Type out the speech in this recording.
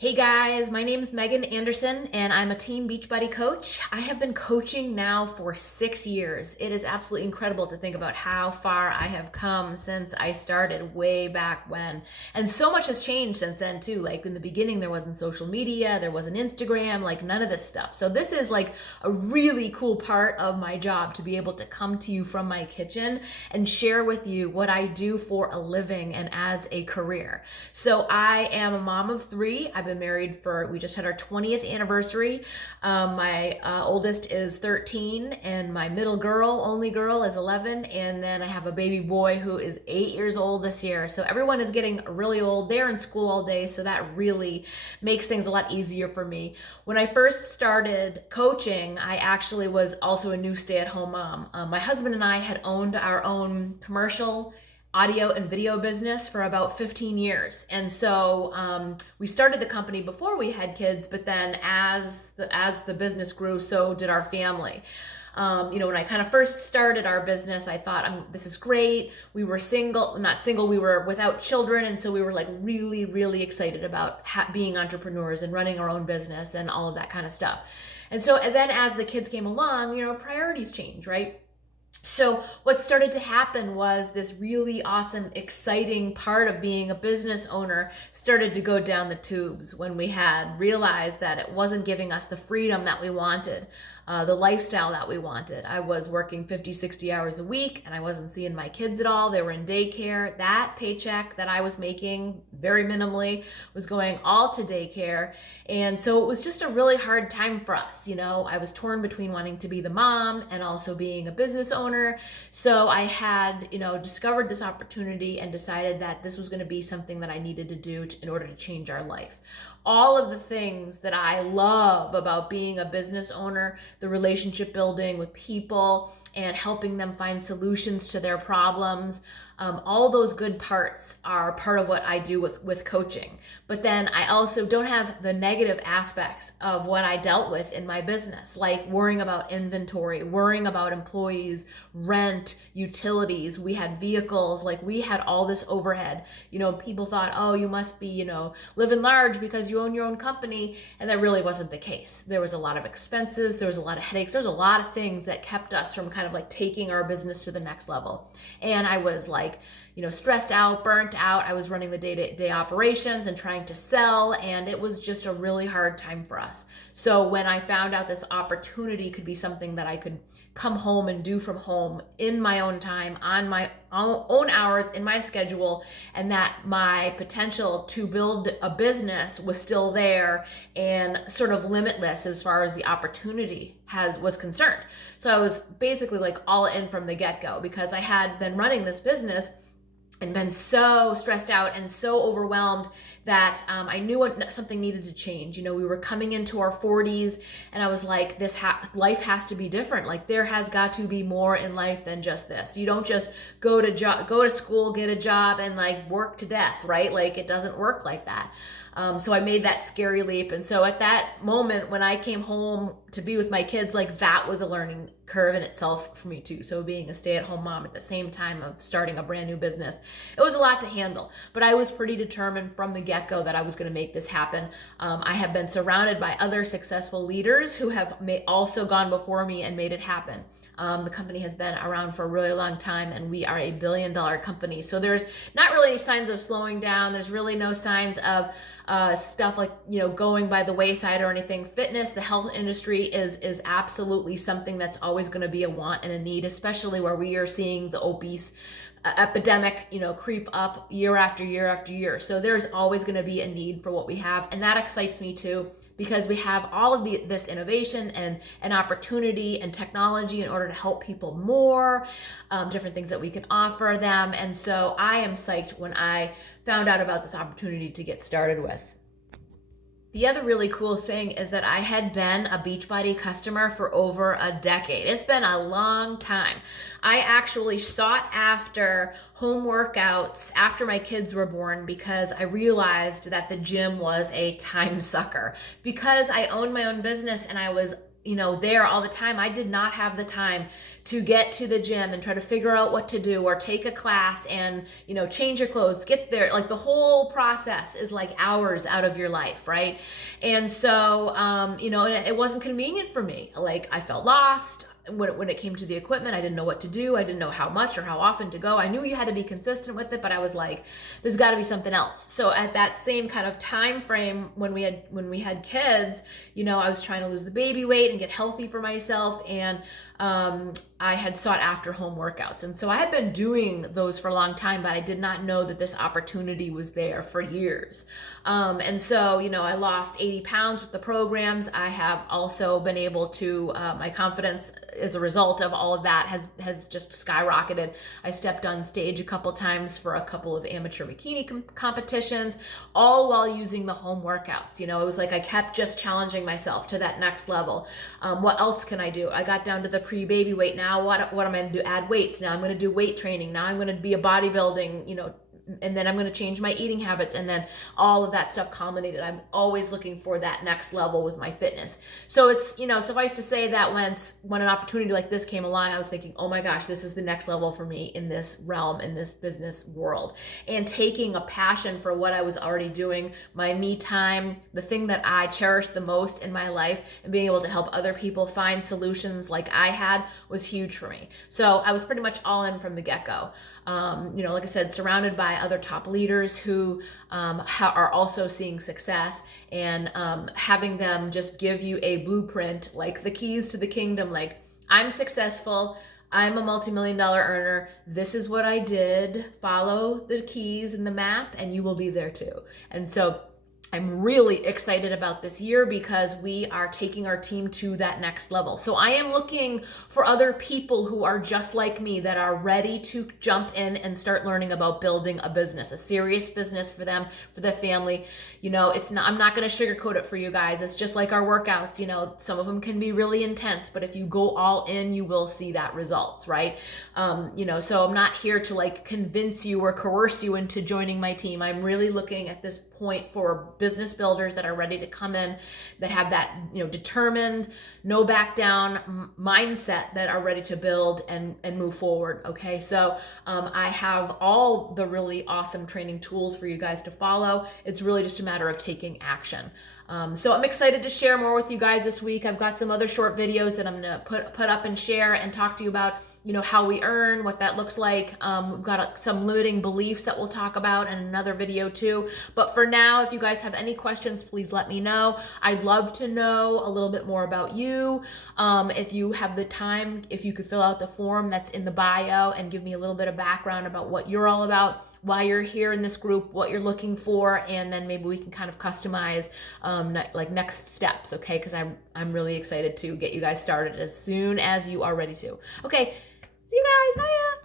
Hey guys, my name is Megan Anderson and I'm a Team Beachbody coach. I have been coaching now for 6 years. It is absolutely incredible to think about how far I have come since I started way back when. And so much has changed since then too. Like in the beginning, there wasn't social media, there wasn't Instagram, like none of this stuff. So this is like a really cool part of my job to be able to come to you from my kitchen and share with you what I do for a living and as a career. So I am a mom of three. I've been married we just had our 20th anniversary. My oldest is 13 and my only girl is 11. And then I have a baby boy who is 8 years old this year. So everyone is getting really old. They're in school all day. So that really makes things a lot easier for me. When I first started coaching, I actually was also a new stay-at-home mom. My husband and I had owned our own commercial audio and video business for about 15 years. And so we started the company before we had kids, but then as the business grew, so did our family. When I kind of first started our business, I thought, this is great. We were not single, we were without children. And so we were like really, really excited about being entrepreneurs and running our own business and all of that kind of stuff. And then as the kids came along, priorities change, right? So what started to happen was this really awesome, exciting part of being a business owner started to go down the tubes when we had realized that it wasn't giving us the freedom that we wanted, the lifestyle that we wanted. I was working 50, 60 hours a week and I wasn't seeing my kids at all. They were in daycare. That paycheck that I was making very minimally was going all to daycare. And so it was just a really hard time for us. I was torn between wanting to be the mom and also being a business owner. So I had, discovered this opportunity and decided that this was going to be something that I needed to do in order to change our life. All of the things that I love about being a business owner, the relationship building with people and helping them find solutions to their problems, all those good parts are part of what I do with coaching. But then I also don't have the negative aspects of what I dealt with in my business, like worrying about inventory, worrying about employees, rent, utilities. We had vehicles, like we had all this overhead. People thought, oh, you must be, living large because you own your own company. And that really wasn't the case. There was a lot of expenses. There was a lot of headaches. There was a lot of things that kept us from kind of like taking our business to the next level. And I was like, stressed out, burnt out. I was running the day-to-day operations and trying to sell, and it was just a really hard time for us. So when I found out this opportunity could be something that I could come home and do from home in my own time, on my own hours, in my schedule, and that my potential to build a business was still there and sort of limitless as far as the opportunity was concerned. So I was basically like all in from the get-go because I had been running this business and been so stressed out and so overwhelmed that I knew something needed to change. We were coming into our 40s and I was like, life has to be different. Like there has got to be more in life than just this. You don't just go to school, get a job and like work to death, right? Like it doesn't work like that. So I made that scary leap. And so at that moment when I came home to be with my kids, like that was a learning curve in itself for me too. So being a stay-at-home mom at the same time of starting a brand new business, it was a lot to handle, but I was pretty determined from the get-go that I was going to make this happen. I have been surrounded by other successful leaders who have also gone before me and made it happen. The company has been around for a really long time and we are a billion-dollar company. So there's not really any signs of slowing down. There's really no signs of stuff like, going by the wayside or anything. Fitness, the health industry is absolutely something that's always going to be a want and a need, especially where we are seeing the obese epidemic, creep up year after year after year. So there's always going to be a need for what we have. And that excites me too, because we have all of this innovation and an opportunity and technology in order to help people more, different things that we can offer them. And so I am psyched when I found out about this opportunity to get started with. The other really cool thing is that I had been a Beachbody customer for over a decade. It's been a long time. I actually sought after home workouts after my kids were born because I realized that the gym was a time sucker. Because I owned my own business and I was there all the time. I did not have the time to get to the gym and try to figure out what to do or take a class and, change your clothes, get there. Like the whole process is like hours out of your life, right? And so, it wasn't convenient for me. Like I felt lost. When it came to the equipment, I didn't know what to do. I didn't know how much or how often to go. I knew you had to be consistent with it, but I was like, there's got to be something else. So at that same kind of time frame when we had kids, I was trying to lose the baby weight and get healthy for myself, and I had sought after home workouts. And so I had been doing those for a long time, but I did not know that this opportunity was there for years. And so, I lost 80 pounds with the programs. I have also been able to, my confidence as a result of all of that has just skyrocketed. I stepped on stage a couple times for a couple of amateur bikini competitions, all while using the home workouts. It was like I kept just challenging myself to that next level. What else can I do? I got down to the pre-baby weight. Now what am I going to do? Add weights. Now I'm going to do weight training. Now I'm going to be a bodybuilding, and then I'm going to change my eating habits. And then all of that stuff culminated. I'm always looking for that next level with my fitness. So it's, suffice to say that when an opportunity like this came along, I was thinking, oh my gosh, this is the next level for me in this realm, in this business world. And taking a passion for what I was already doing, my me time, the thing that I cherished the most in my life, and being able to help other people find solutions like I had was huge for me. So I was pretty much all in from the get-go. Like I said, surrounded by other top leaders who are also seeing success, and having them just give you a blueprint, like the keys to the kingdom, like I'm successful, I'm a multi-million-dollar earner, this is what I did, follow the keys in the map and you will be there too. And so I'm really excited about this year because we are taking our team to that next level. So I am looking for other people who are just like me, that are ready to jump in and start learning about building a business, a serious business for them, for their family. I'm not going to sugarcoat it for you guys. It's just like our workouts. Some of them can be really intense, but if you go all in, you will see that results, right? So I'm not here to like convince you or coerce you into joining my team. I'm really looking at this point for business builders that are ready to come in, that have that, determined, no back down mindset, that are ready to build and move forward. Okay. So, I have all the really awesome training tools for you guys to follow. It's really just a matter of taking action. So I'm excited to share more with you guys this week. I've got some other short videos that I'm going to put up and share and talk to you about, how we earn, what that looks like. We've got some limiting beliefs that we'll talk about in another video too. But for now, if you guys have any questions, please let me know. I'd love to know a little bit more about you. If you have the time, if you could fill out the form that's in the bio and give me a little bit of background about what you're all about, why you're here in this group, what you're looking for, and then maybe we can kind of customize like next steps, okay? Because I'm really excited to get you guys started as soon as you are ready to. Okay, see you guys. Hiya.